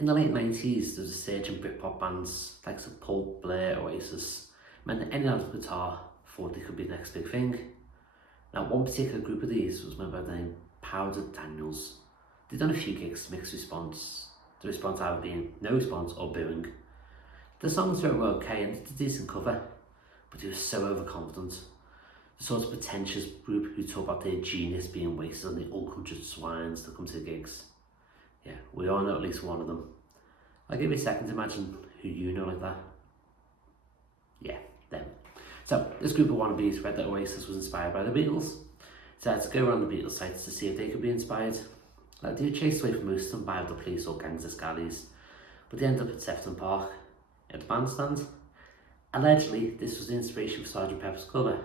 In the late 90s, there was a surge in Britpop bands like Pulp, Blair, Oasis, meant that any other guitar thought they could be the next big thing. Now, one particular group of these was made by the name Powdered Daniels. They'd done a few gigs, mixed response, the response either being no response or booing. The songs were okay and did a decent cover, but they were so overconfident. The sort of pretentious group who talk about their genius being wasted on the uncultured swines that come to the gigs. Yeah, we all know at least one of them. I'll give you a second to imagine who you know like that. Yeah, them. So, this group of wannabes read that Oasis was inspired by the Beatles. Decided to go around the Beatles sites to see if they could be inspired. Like, they were chased away from most of them by the police or gangs of scallies, but they ended up at Sefton Park, at the bandstand. Allegedly, this was the inspiration for Sgt. Pepper's cover.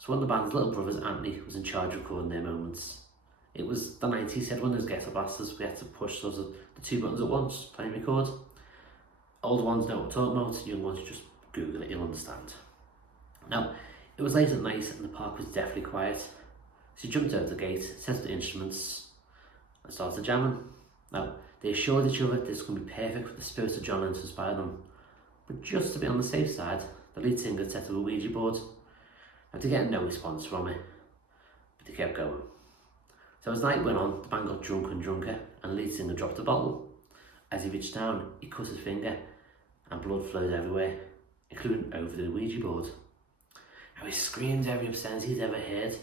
So one of the band's little brothers, Anthony, was in charge of recording their moments. It was the 90s, he had one of those ghetto blasters, we had to push the two buttons at once, play and record. Older ones know what I'm talking about, young ones just Google it, you'll understand. Now, it was late at night and the park was deathly quiet. So he jumped out the gate, set up the instruments and started jamming. Now, they assured each other this would be perfect for the spirit of John Lennon to inspire them. But just to be on the safe side, the lead singer set up a Ouija board. Now, they get no response from it, but they kept going. So as night went on, the band got drunker and drunker, and the lead singer dropped a bottle. As he reached down, he cut his finger, and blood flowed everywhere, including over the Ouija board. Now he screamed every obscenity he'd ever heard,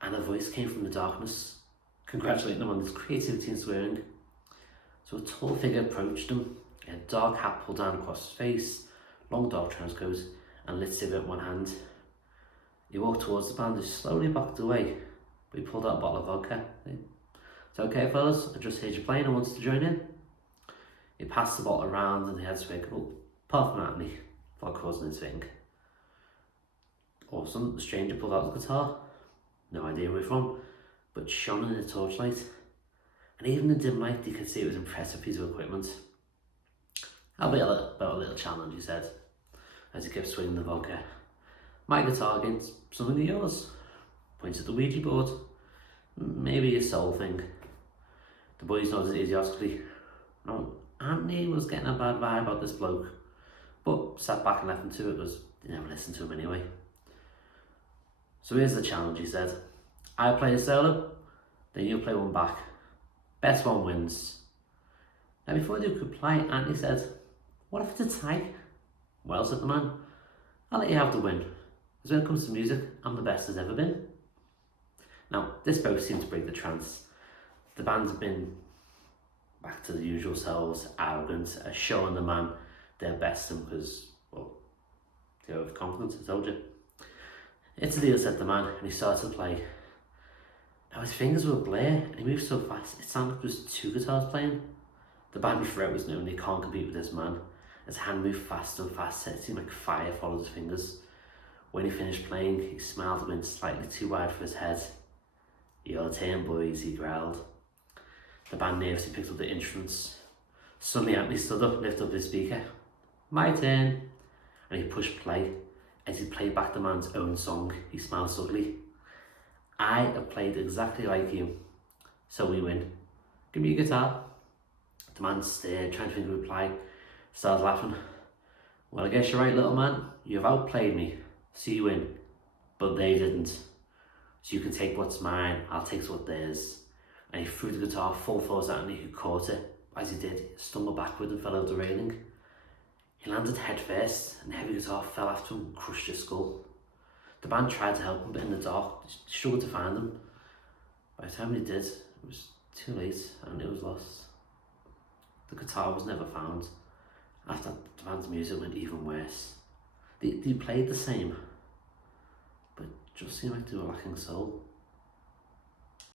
and a voice came from the darkness, congratulating him on his creativity and swearing. So a tall figure approached him, a dark hat pulled down across his face, long dark trench coat, and lit cigarette in one hand. He walked towards the band and slowly backed away, but he pulled out a bottle of vodka. "It's okay, fellas, I just heard you playing and wanted to join in." He passed the bottle around and they had swig, well, apart from Anthony, vodka wasn't his thing. All of a sudden, the stranger pulled out the guitar. No idea where from, but shone in a torchlight. And even in dim light, you could see it was an impressive piece of equipment. "I'll be about a little challenge," he said, as he kept swinging the vodka. "My guitar against something of yours." Points at the Ouija board. "Maybe a soul thing." The boys nodded idiotically. No, Anthony was getting a bad vibe about this bloke, but sat back and left him to it because they never listened to him anyway. "So here's the challenge," he said. "I play a solo, then you play one back. Best one wins." Now before they could reply, Anthony said, "What if it's a tie?" "Well," said the man, "I'll let you have the win, because when it comes to music, I'm the best there's ever been." Now, this both seemed to break the trance. The band had been back to the usual selves, arrogant, showing the man their best because, well, they're overconfident, I told you. "It's a deal," said the man, and he started to play. Now his fingers were blur, and he moved so fast, it sounded like there was two guitars playing. The band throughout was known they can't compete with this man. His hand moved faster and faster, it seemed like fire followed his fingers. When he finished playing, he smiled and went slightly too wide for his head. "Your turn, boys," he growled. The band nervously picked up the instruments. Suddenly Anthony stood up and lifted up his speaker. "My turn." And he pushed play. As he played back the man's own song, he smiled subtly. "I have played exactly like you, so we win. Give me your guitar." The man stared, trying to think of a reply. Started laughing. "Well, I guess you're right, little man. You've outplayed me, so you win. But they didn't. So you can take what's mine, I'll take what's theirs." And he threw the guitar full force at Anthony, who caught it. As he did, he stumbled backward and fell over the railing. He landed head first, and the heavy guitar fell after him and crushed his skull. The band tried to help him, but in the dark, they struggled to find him. By the time they did, it was too late, and it was lost. The guitar was never found. After that, the band's music went even worse. They played the same, but just seemed like they were lacking soul.